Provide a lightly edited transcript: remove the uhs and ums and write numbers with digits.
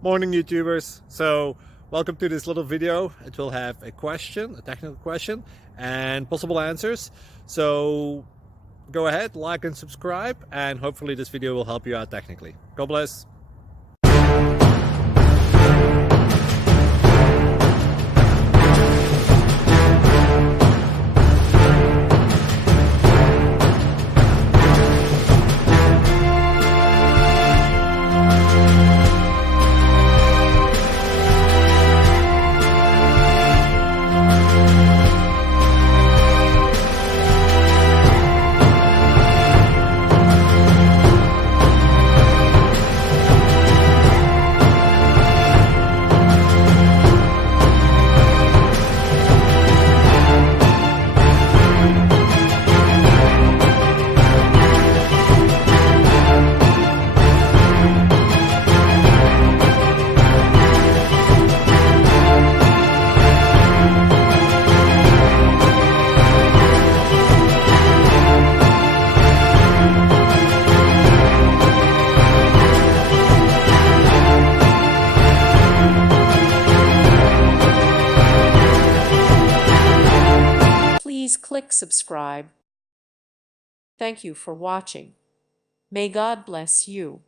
Morning YouTubers. So welcome to this little video. It will have a question, a technical question, and possible answers. So go ahead, like and subscribe, and hopefully this video will help you out technically. God bless. Please click subscribe. Thank you for watching. May God bless you.